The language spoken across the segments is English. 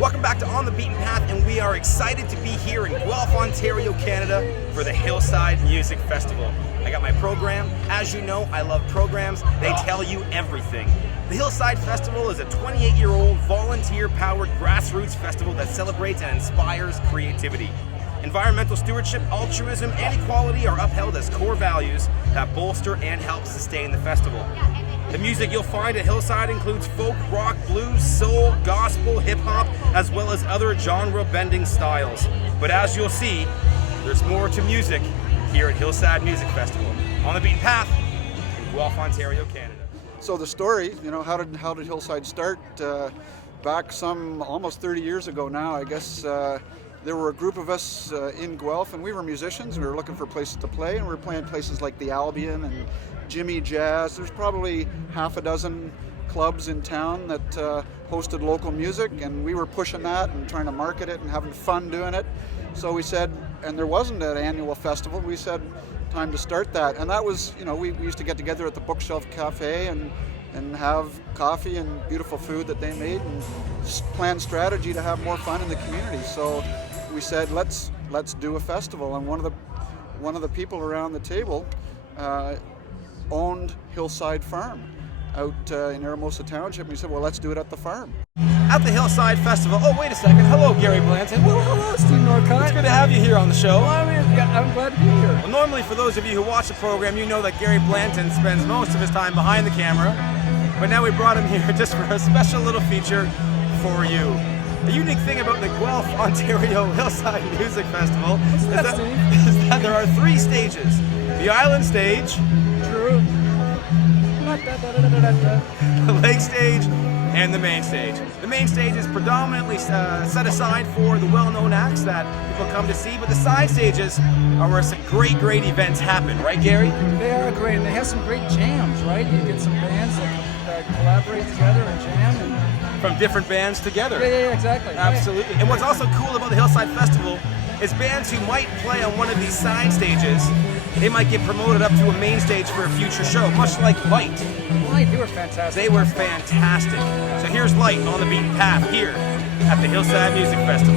Welcome back to On the Beaten Path, and we are excited to be here in Guelph, Ontario, Canada for the Hillside Music Festival. I got my program. As you know, I love programs. They tell you everything. The Hillside Festival is a 28-year-old volunteer-powered grassroots festival that celebrates and inspires creativity. Environmental stewardship, altruism, and equality are upheld as core values that bolster and help sustain the festival. The music you'll find at Hillside includes folk, rock, blues, soul, gospel, hip-hop, as well as other genre-bending styles. But as you'll see, there's more to music here at Hillside Music Festival. On the Beaten Path in Guelph, Ontario, Canada. So the story, how did Hillside start? Back some almost 30 years ago now, I guess. There were a group of us in Guelph, and we were musicians. We were looking for places to play, and we were playing places like the Albion and Jimmy Jazz. There's probably half a dozen clubs in town that hosted local music, and we were pushing that and trying to market it and having fun doing it. So we said, and there wasn't an annual festival, we said, time to start that. And that was, we used to get together at the Bookshelf Cafe and have coffee and beautiful food that they made and plan strategy to have more fun in the community. So we said, let's do a festival. And one of the people around the table owned Hillside Farm out in Aramosa Township, and he said, well, let's do it at the farm. At the Hillside Festival, oh wait a second, hello Gary Blanton. Well, hello Steve Northcott. It's good to have you here on the show. Well, I'm glad to be here. Well, normally for those of you who watch the program, you know that Gary Blanton spends most of his time behind the camera, but now we brought him here just for a special little feature for you. The unique thing about the Guelph, Ontario Hillside Music Festival is that there are 3 stages. The island stage, True. the lake stage, and the main stage. The main stage is predominantly set aside for the well-known acts that people come to see, but the side stages are where some great events happen, right Gary? They are great, and they have some great jams, right? You get some bands that collaborate together and jam. From different bands together. Yeah, exactly. Absolutely. Right. And what's also cool about the Hillside Festival is bands who might play on one of these side stages, they might get promoted up to a main stage for a future show, much like Light. Light, they were fantastic. They were fantastic. So here's Light on the Beaten Path here at the Hillside Music Festival.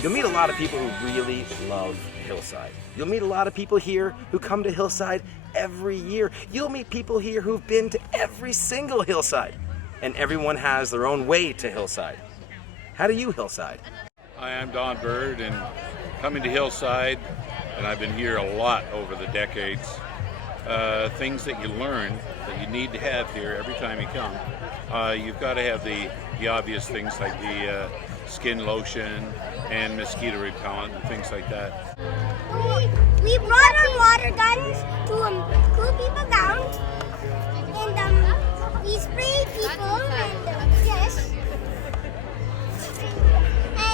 You'll meet a lot of people who really love Hillside. You'll meet a lot of people here who come to Hillside every year. You'll meet people here who've been to every single Hillside. And everyone has their own way to Hillside. How do you Hillside? Hi, I'm Don Bird, and coming to Hillside, and I've been here a lot over the decades. Things that you learn that you need to have here every time you come. You've got to have the obvious things like the skin lotion and mosquito repellent and things like that. We brought our water guns to cool people down, and we sprayed people, and yes.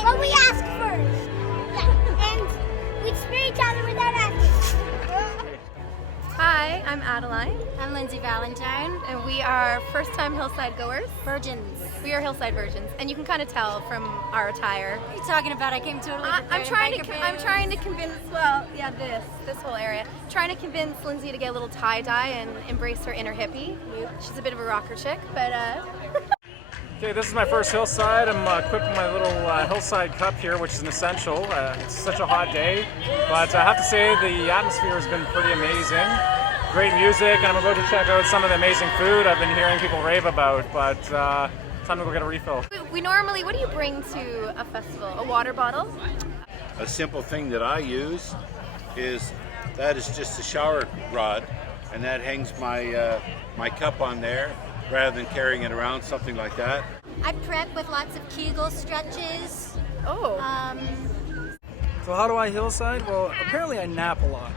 But we asked first, and we'd spray each other without asking. Hi, I'm Adeline. I'm Lindsay Valentine. And we are first-time Hillside goers. Virgins. We are Hillside virgins, and you can kind of tell from our attire. What are you talking about? I came totally prepared. I'm trying to convince. Well, yeah, this whole area. Trying to convince Lindsay to get a little tie-dye and embrace her inner hippie. She's a bit of a rocker chick, but. Okay, this is my first Hillside. I'm equipped with my little Hillside cup here, which is an essential. It's such a hot day, but I have to say the atmosphere has been pretty amazing. Great music, and I'm about to check out some of the amazing food I've been hearing people rave about, but time to go get a refill. We normally, what do you bring to a festival? A water bottle? A simple thing that I use is just a shower rod, and that hangs my my cup on there rather than carrying it around, something like that. I prep with lots of Kegel stretches. Oh. So how do I hillside? Well, apparently I nap a lot.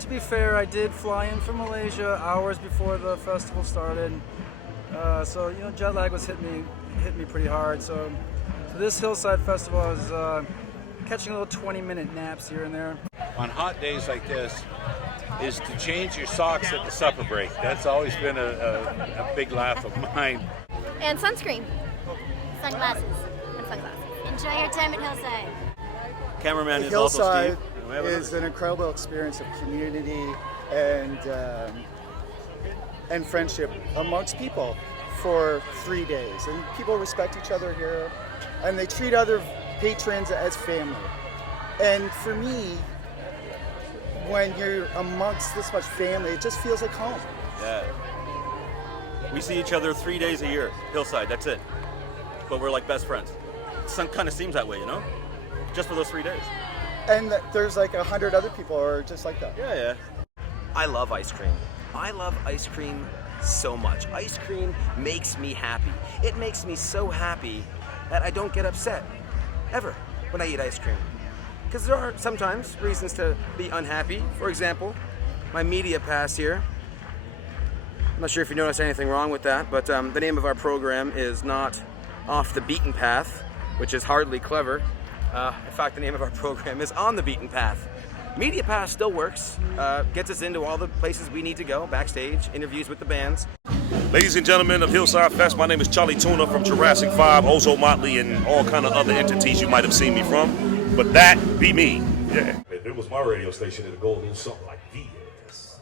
To be fair, I did fly in from Malaysia hours before the festival started. So jet lag was hit me pretty hard. So for this Hillside Festival, I was catching little 20-minute naps here and there. On hot days like this, is to change your socks at the supper break. That's always been a big laugh of mine. And sunscreen. Sunglasses. And sunglasses. Enjoy your time at Hillside. Cameraman is also Hillside Steve. is an incredible experience of community and friendship amongst people for 3 days. And people respect each other here, and they treat other patrons as family. And for me, when you're amongst this much family, it just feels like home. Yeah. We see each other 3 days a year, Hillside, that's it. But we're like best friends. It kind of seems that way, just for those 3 days. And there's like 100 other people who are just like that. Yeah. I love ice cream. I love ice cream so much. Ice cream makes me happy. It makes me so happy that I don't get upset, ever, when I eat ice cream. Because there are sometimes reasons to be unhappy. For example, my media pass here. I'm not sure if you noticed anything wrong with that, but the name of our program is not Off the Beaten Path, which is hardly clever. In fact, the name of our program is On the Beaten Path. Media Pass still works, gets us into all the places we need to go, backstage, interviews with the bands. Ladies and gentlemen of Hillside Fest, my name is Charlie Tuna from Jurassic 5, Ozo Motley, and all kind of other entities you might have seen me from. But that be me. Yeah. If it was my radio station, it'd go a little something like this.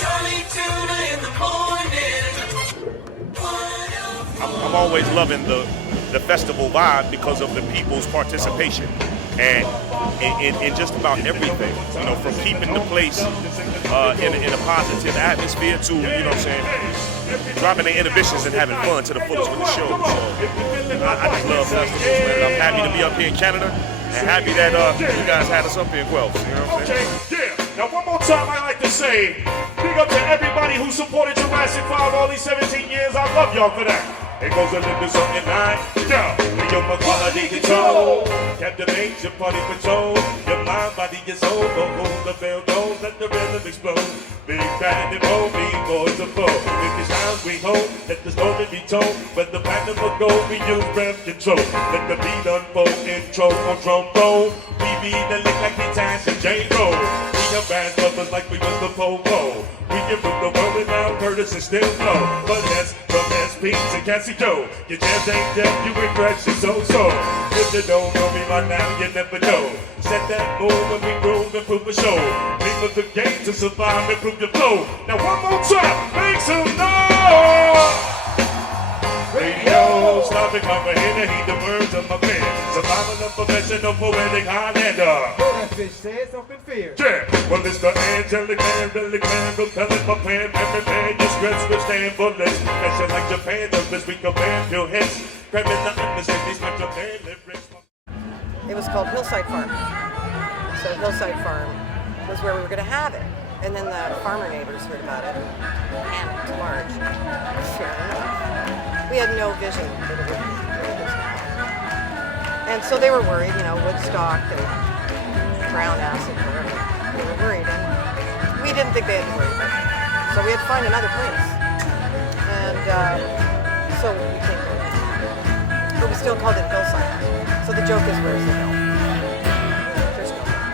Charlie Tuna in the morning. I'm always loving the festival vibe because of the people's participation and in just about everything, from keeping the place in a positive atmosphere to, dropping their inhibitions and having fun to the fullest with the show. So I just love festivals, man. I'm happy to be up here in Canada and happy that you guys had us up here in Guelph. You know what I'm saying? Yeah. Now one more time I like to say, big up to everybody who supported Jurassic 5 all these 17 years. I love y'all for that. It goes a little something like, yo, my quality control, captivate your party patrol, your mind, body, your soul, but hold the bell, don't let the rhythm explode. Big bad and bold, big boys of both. If it's sounds we hold, let the story be told. When the platinum will go, we use breath control. Let the beat unfold, intro on drum roll. We be the lick like the Tash and J. Roll. We are bad brothers like we was the po-po. We give them the world without Curtis and still flow. But that's from SP to Cassie Joe. Your jams ain't deaf, you refresh your so-so. If you don't know me by now, you never know. Set that mood when we groove and prove a show. Leave with the game to survive and prove your flow. Now one more time, make some noise! Radio, stop and comprehend and heed the words of my pen. Survival of professional poetic Highlander. That bitch says something fierce. Yeah, well it's the angelic man, really man, repelling my plan, and prepare your scripts which stand bullets. Fashion like Japan, the best we compare, feel hits. Cramming the understand these my Japan lyrics. It was called Hillside Farm. So Hillside Farm was where we were going to have it. And then the farmer neighbors heard about it and panicked large. Fair enough. We had no vision that it would be. And so they were worried, Woodstock and ground acid, whatever. They were worried. And we didn't think they had to worry about it. So we had to find another place. And so we came here. But we still called it Hillside. So the joke is, where's the hill? There's no hill.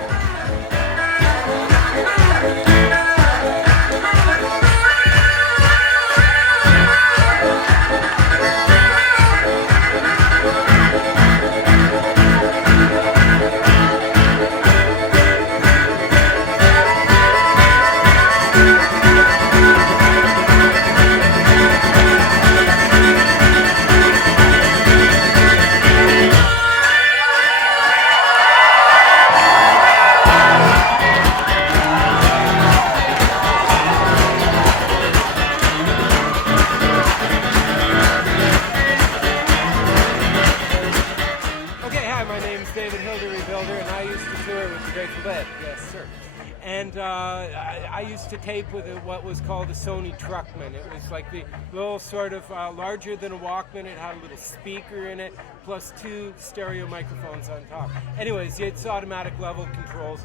And I used to tape with what was called a Sony Truckman. It was like the little sort of larger than a Walkman. It had a little speaker in it, plus 2 stereo microphones on top. Anyways, it's automatic level controls.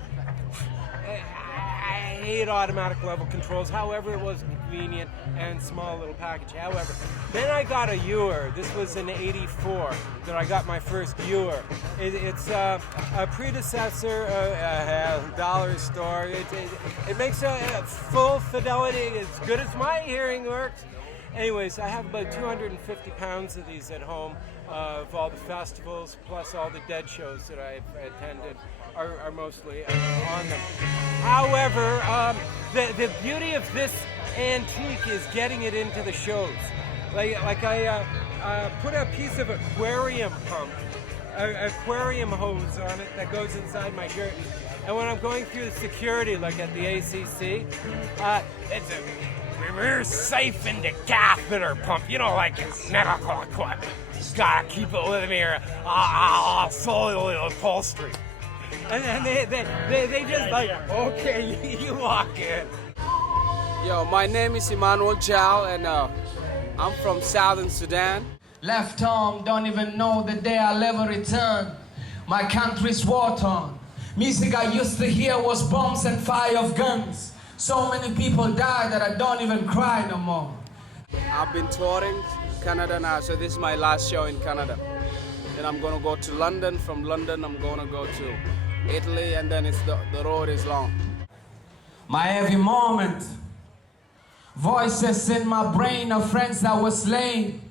I hate automatic level controls. However, it was convenient and small little package. However, then I got a Ewer. This was in '84 that I got my first Ewer. It's a predecessor, a dollar store. It makes a full fidelity, as good as my hearing works. Anyways, I have about 250 pounds of these at home, of all the festivals, plus all the dead shows that I've attended are mostly on them. However, the beauty of this antique is getting it into the shows. Like I put a piece of aquarium pump, aquarium hose on it that goes inside my shirt. And when I'm going through the security, like at the ACC, it's a reverse siphon to catheter pump, you know, like medical equipment. Gotta keep it with me or I'll soil the upholstery. And they just like, okay, you walk in. Yo, my name is Emmanuel Jal, and I'm from Southern Sudan. Left arm, don't even know the day I'll ever return. My country's war-torn. Music I used to hear was bombs and fire of guns. So many people died that I don't even cry no more. I've been touring Canada now, so this is my last show in Canada. Then I'm gonna go to London. From London, I'm gonna go to Italy, and then the road is long. My every moment, voices in my brain of friends that were slain.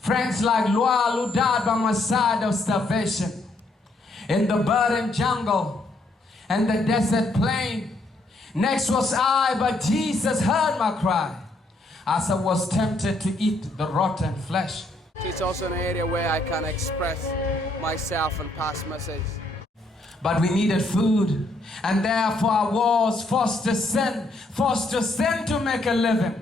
Friends like Lual who died by my side of starvation. In the burning jungle and the desert plain. Next was I, but Jesus heard my cry as I was tempted to eat the rotten flesh. It's also an area where I can express myself and pass messages. But we needed food, and therefore I was forced to sin to make a living.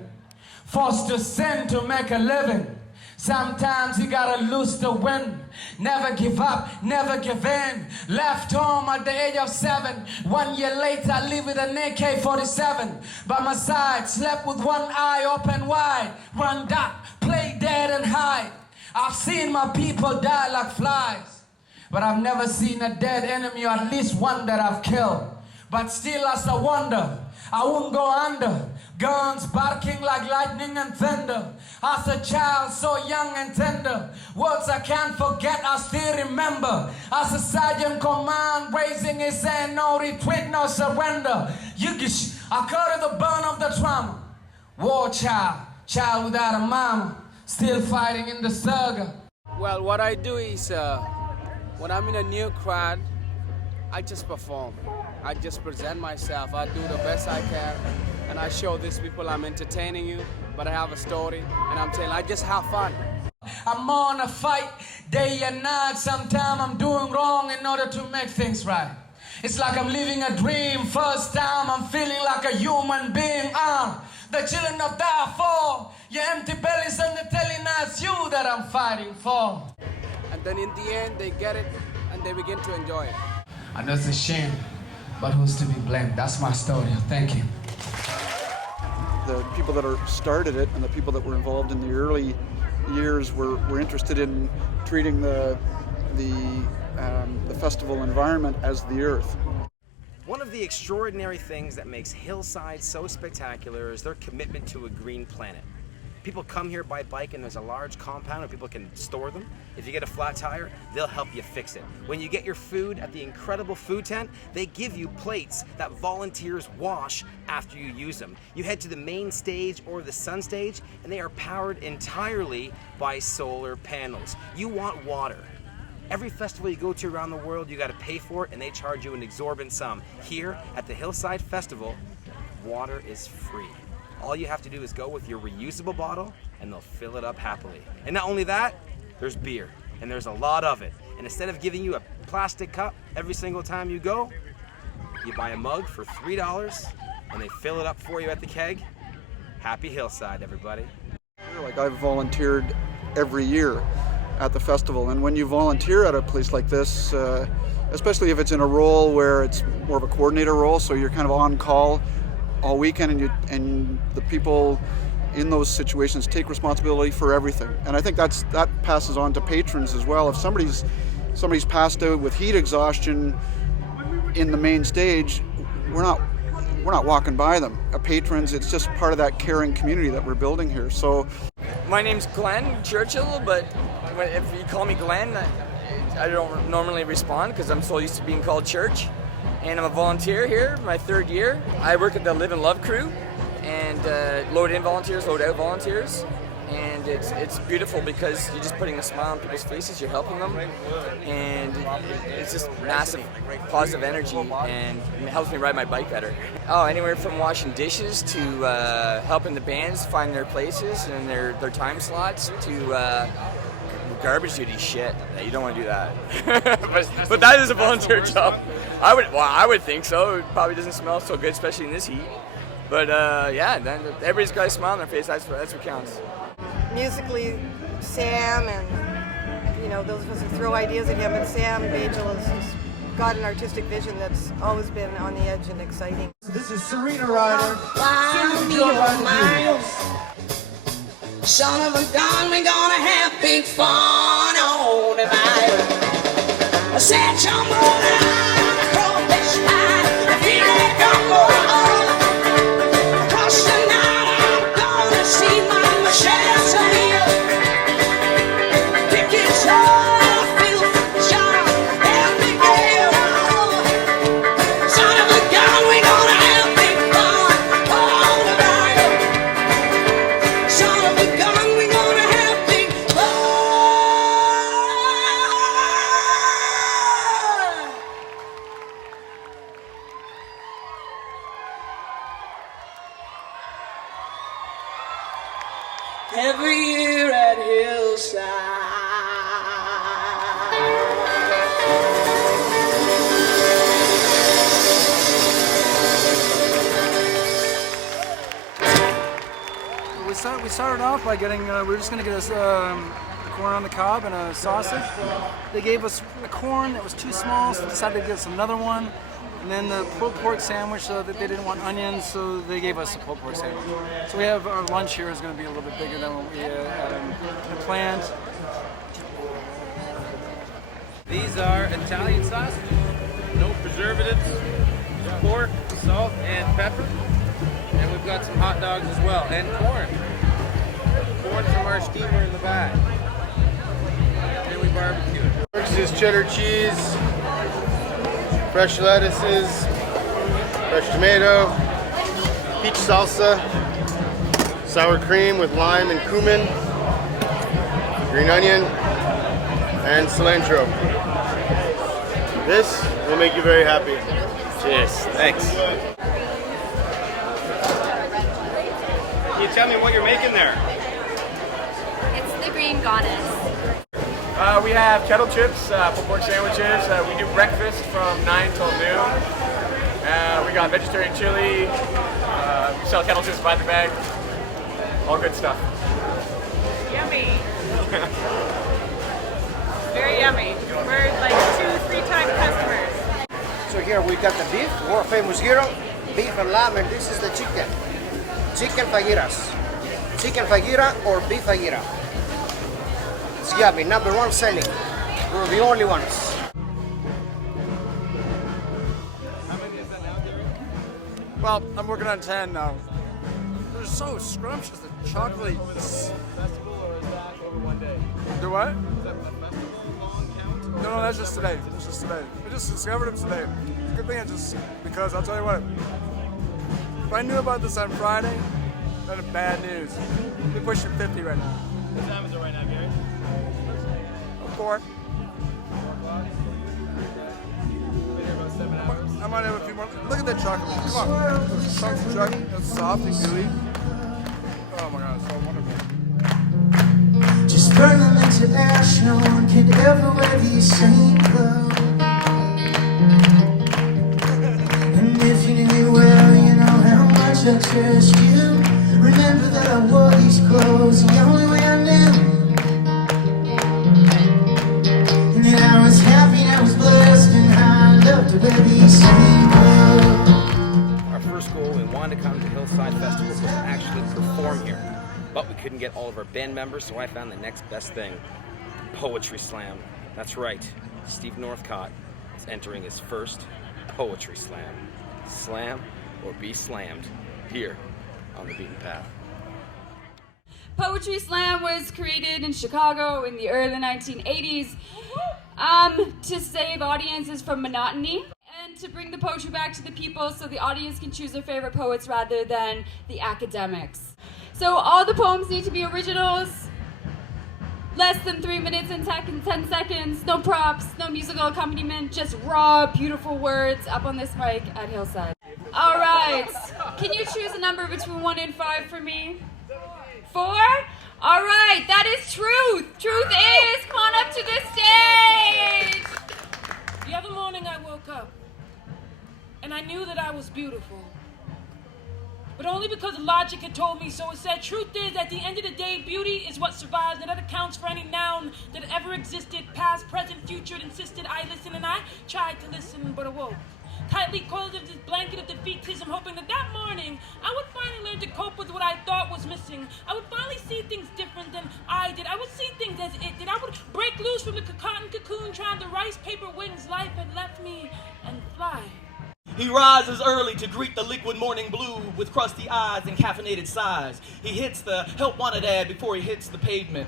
Forced to sin to make a living. Sometimes you gotta lose to win. Never give up, never give in. Left home at the age of 7. 1 year later, I live with an AK-47 by my side. Slept with one eye open wide. Run duck, play dead and hide. I've seen my people die like flies, but I've never seen a dead enemy, or at least one that I've killed. But still, as I wonder, I won't go under. Guns barking like lightning and thunder. As a child so young and tender, words I can't forget, I still remember. As a sergeant command, raising his hand, no retreat, no surrender. Yugish, I covered the burn of the trauma. War child, child without a mama, still fighting in the saga. Well, what I do is, when I'm in a new crowd, I just perform. I just present myself. I do the best I can, and I show these people I'm entertaining you, but I have a story, and I'm telling, I just have fun. I'm on a fight day and night. Sometimes I'm doing wrong in order to make things right. It's like I'm living a dream. First time I'm feeling like a human being. The children of Darfur, your empty bellies and they're telling us you that I'm fighting for. And then in the end, they get it, and they begin to enjoy it. I know it's a shame, but who's to be blamed? That's my story. Thank you. The people that started it and the people that were involved in the early years were interested in treating the festival environment as the earth. One of the extraordinary things that makes Hillside so spectacular is their commitment to a green planet. People come here by bike and there's a large compound and people can store them. If you get a flat tire, they'll help you fix it. When you get your food at the incredible food tent, they give you plates that volunteers wash after you use them. You head to the main stage or the sun stage and they are powered entirely by solar panels. You want water. Every festival you go to around the world, you gotta pay for it and they charge you an exorbitant sum. Here at the Hillside Festival, water is free. All you have to do is go with your reusable bottle and they'll fill it up happily. And not only that, there's beer, and there's a lot of it. And instead of giving you a plastic cup every single time you go, you buy a mug for $3 and they fill it up for you at the keg. Happy Hillside, everybody. Like I've volunteered every year at the festival, and when you volunteer at a place like this, especially if it's in a role where it's more of a coordinator role, so you're kind of on call all weekend, and the people in those situations take responsibility for everything. And I think that passes on to patrons as well. If somebody's passed out with heat exhaustion in the main stage, we're not walking by them. Patrons, it's just part of that caring community that we're building here. So, my name's Glenn Churchill, but if you call me Glenn, I don't normally respond because I'm so used to being called Church. And I'm a volunteer here, my 3rd year. I work at the Live and Love crew and load in volunteers, load out volunteers. And it's beautiful because you're just putting a smile on people's faces, you're helping them, and it's just massive positive energy, and it helps me ride my bike better. Oh, anywhere from washing dishes to helping the bands find their places and their time slots to garbage duty shit. You don't want to do that. but that is a volunteer job. I would think so. It probably doesn't smell so good, especially in this heat. But yeah, then everybody's got a smile on their face. That's what counts. Musically, Sam and those of us who throw ideas at him, and Sam Bajel has just got an artistic vision that's always been on the edge and exciting. This is Serena Ryder. Son of a gun, we're gonna have big fun on the night. I said, jump on I feel like I'm going across the night. I'm gonna see my Michelle Taylor. Pick it up, feel John, happy girl. Son of a gun, we're gonna have big fun on the night. Son of a gun, we're gonna have big fun. Every year at Hillside. We started off by getting, we were just going to get us corn on the cob and a sausage. They gave us a corn that was too small, so they decided to give us another one. And then the pulled pork sandwich, that they didn't want onions, so they gave us a pulled pork sandwich. So we have, our lunch here is going to be a little bit bigger than what we had planned. These are Italian sausages, no preservatives, pork, salt, and pepper. And we've got some hot dogs as well, and corn. Corn from our steamer in the back. And we barbecue it. This is cheddar cheese, fresh lettuces, fresh tomato, peach salsa, sour cream with lime and cumin, green onion, and cilantro. This will make you very happy. Cheers. Thanks. Can you tell me what you're making there? It's the green goddess. We have kettle chips, pulled pork sandwiches. We do breakfast from 9 till noon. We got vegetarian chili. We sell kettle chips by the bag. All good stuff. Yummy. Very yummy. We're like 2-3 time customers. So here we got the beef, world famous hero, beef and lamb, and this is the chicken. Chicken fajitas. Chicken fajita or beef fajita. It's yummy, #1 selling. We're the only ones. Well, I'm working on 10 now. They're so scrumptious, the chocolate. Festival, or is that over one day? Do what? Is that a festival long count? No, that's just today. It's just today. We just discovered them today. It's a good thing because I'll tell you what, if I knew about this on Friday, that'd be bad news. We're pushing 50 right now. What time is it right now, Gary? 4. Been here about 7 hours. I might have a few more. Look at that chocolate. Come on. Chunks of chocolate. It's soft and gooey. Oh my god, it's so wonderful. Just burn them into ash. No one can ever wear these same clothes. And if you knew me well, you know how much I trust you. Remember that I wore these clothes the only way I knew. And that I was happy and I was blessed and how but we couldn't get all of our band members, so I found the next best thing, Poetry Slam. That's right, Steve Northcott is entering his first Poetry Slam. Slam or be slammed, here on The Beaten Path. Poetry Slam was created in Chicago in the early 1980s to save audiences from monotony and to bring the poetry back to the people so the audience can choose their favorite poets rather than the academics. So all the poems need to be originals, less than 3 minutes and 10 seconds, no props, no musical accompaniment, just raw, beautiful words up on this mic at Hillside. All right, can you choose a number between 1 and 5 for me? 4? All right, that is Truth. Truth is, come on up to the stage. The other morning I woke up and I knew that I was beautiful. But only because logic had told me so. It said, truth is, at the end of the day, beauty is what survives, and that accounts for any noun that ever existed, past, present, future. It insisted I listen, and I tried to listen, but awoke. Tightly coiled in this blanket of defeatism, hoping that that morning I would finally learn to cope with what I thought was missing. I would finally see things different than I did. I would see things as it did. I would break loose from the cotton cocoon, trying to rice paper wings life had left me, and fly. He rises early to greet the liquid morning blue with crusty eyes and caffeinated sighs. He hits the help wanted ad before he hits the pavement.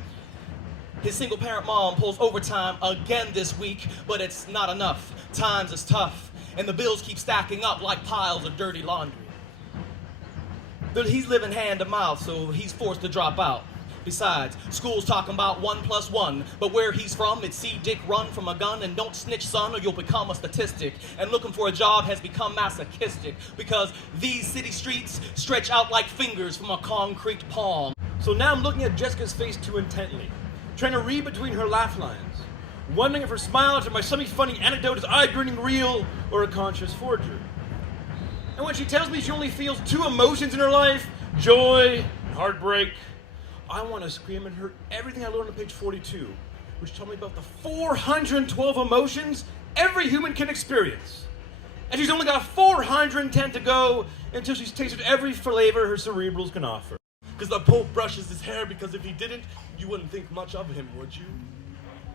His single parent mom pulls overtime again this week, but it's not enough. Times is tough, and the bills keep stacking up like piles of dirty laundry. But he's living hand to mouth, so he's forced to drop out. Besides, school's talking about 1 + 1, but where he's from, it's see Dick run from a gun and don't snitch, son, or you'll become a statistic. And looking for a job has become masochistic, because these city streets stretch out like fingers from a concrete palm. So now I'm looking at Jessica's face too intently, trying to read between her laugh lines, wondering if her smile after my semi-funny anecdote is eye-grinning real or a conscious forgery. And when she tells me she only feels 2 emotions in her life, joy and heartbreak, I want to scream and hurt everything I learned on page 42, which told me about the 412 emotions every human can experience. And she's only got 410 to go until she's tasted every flavor her cerebrals can offer. Because the Pope brushes his hair, because if he didn't, you wouldn't think much of him, would you?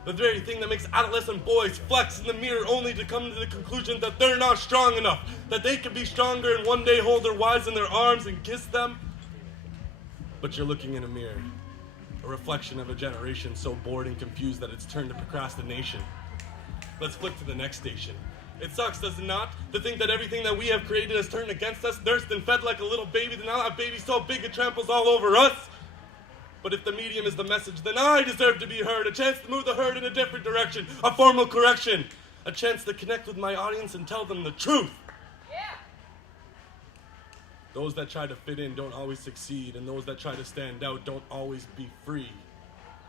The very thing that makes adolescent boys flex in the mirror only to come to the conclusion that they're not strong enough, that they could be stronger and one day hold their wives in their arms and kiss them. But you're looking in a mirror, a reflection of a generation so bored and confused that it's turned to procrastination. Let's flip to the next station. It sucks, does it not, to think that everything that we have created has turned against us, nursed and fed like a little baby, then now that baby's so big it tramples all over us. But if the medium is the message, then I deserve to be heard, a chance to move the herd in a different direction, a formal correction, a chance to connect with my audience and tell them the truth. Those that try to fit in don't always succeed, and those that try to stand out don't always be free.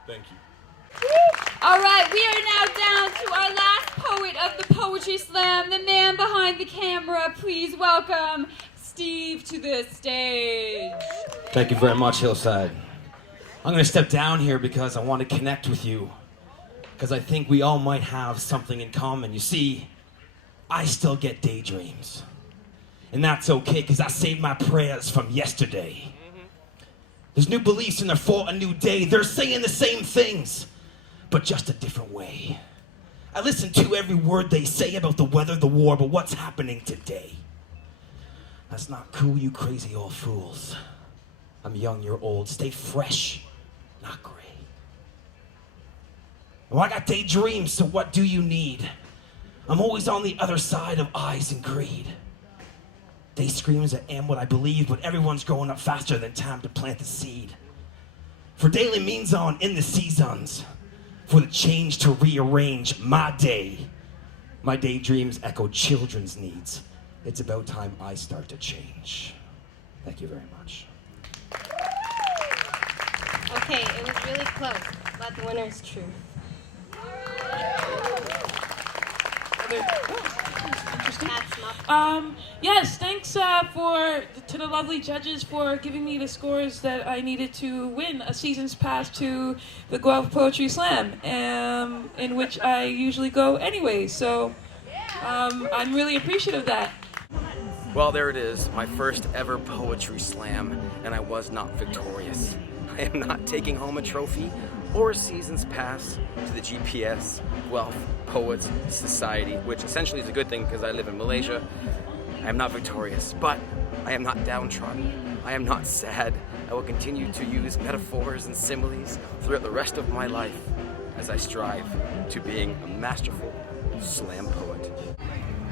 Thank you. All right, we are now down to our last poet of the Poetry Slam, the man behind the camera. Please welcome Steve to the stage. Thank you very much, Hillside. I'm going to step down here because I want to connect with you, because I think we all might have something in common. You see, I still get daydreams. And that's okay, because I saved my prayers from yesterday. There's new beliefs and they're for a new day. They're saying the same things, but just a different way. I listen to every word they say about the weather, the war, but what's happening today? That's not cool, you crazy old fools. I'm young, you're old. Stay fresh, not gray. Well, I got daydreams, so what do you need? I'm always on the other side of eyes and greed. Day screams I am what I believe, but everyone's growing up faster than time to plant the seed. For daily means on in the seasons, for the change to rearrange my day. My daydreams echo children's needs. It's about time I start to change. Thank you very much. Okay, it was really close, but the winner is Truth. Yes, thanks to the lovely judges for giving me the scores that I needed to win a season's pass to the Guelph Poetry Slam, in which I usually go anyway. So I'm really appreciative of that. Well, there it is, my first ever Poetry Slam, and I was not victorious. I I am not taking home a trophy or a season's pass to the GPS Guelph Poets Society, which essentially is a good thing because I live in Malaysia. I am not victorious, but I am not downtrodden. I am not sad. I will continue to use metaphors and similes throughout the rest of my life as I strive to being a masterful slam poet.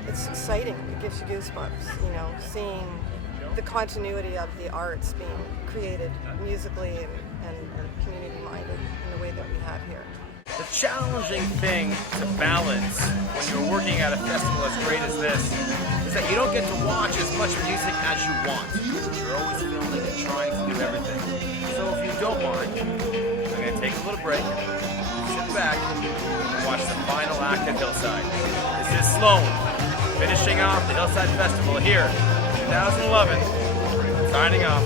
It's exciting. It gives you goosebumps, you know, seeing the continuity of the arts being created musically and community-minded in the way that we have here. The challenging thing to balance when you're working at a festival as great as this is that you don't get to watch as much music as you want. You're always filming and trying to do everything. So if you don't mind, I'm going to take a little break, sit back, and watch the final act at Hillside. This is Sloan, finishing off the Hillside Festival here, 2011, signing off.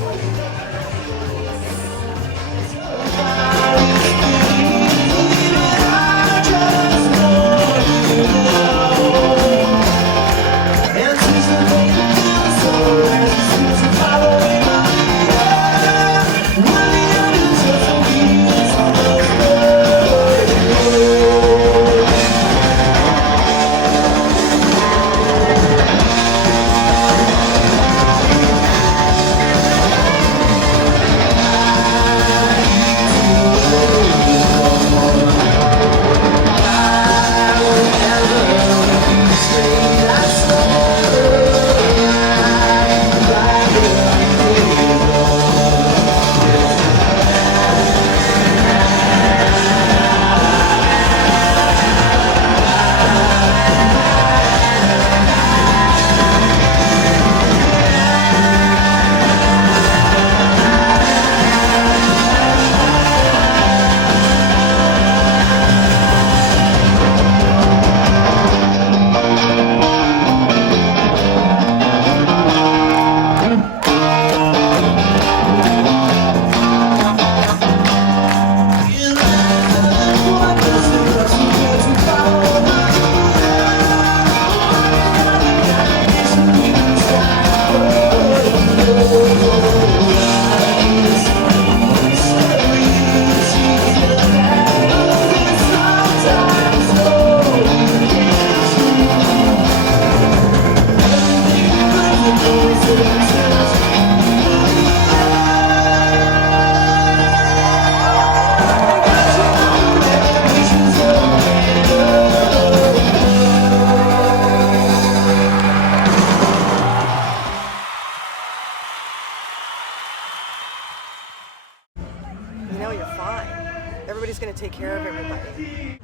You know, you're fine. Everybody's going to take care of everybody.